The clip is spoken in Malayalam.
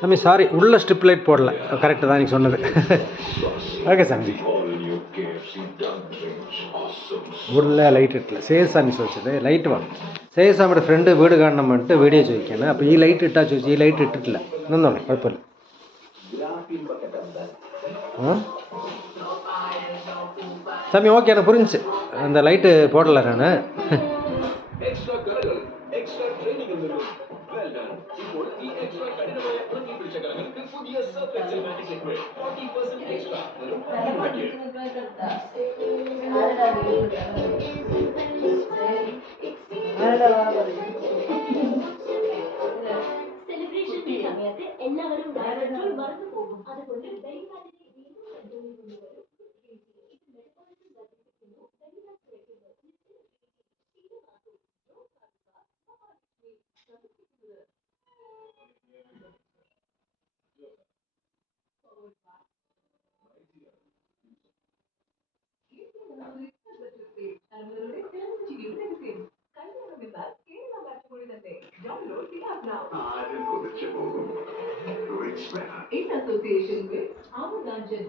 சாமி சாரி, உள்ள ஸ்ட்ரிப் லைட் போடல. கரெக்டு தான் நீங்கள் சொன்னது. ஓகே சாமி. ഉള്ള ലൈറ്റ് ഇട്ടില്ല. സേസാമി ചോദിച്ചത് ലൈറ്റ് വേണം. സേസാമിയുടെ ഫ്രണ്ട് വീട് കാണണം വേണ്ടിട്ട് വീഡിയോ ചോദിക്കുകയാണ്. അപ്പോൾ ഈ ലൈറ്റ് ഇട്ടാൽ ചോദിച്ചു. ഈ ലൈറ്റ് ഇട്ടിട്ടില്ല. നിന്നോളെ, കുഴപ്പമില്ല. சாமி ஓகே, எனக்கு புரிஞ்சுச்சு. அந்த லைட்டு போடலை நான். in association with Amar Ranjan.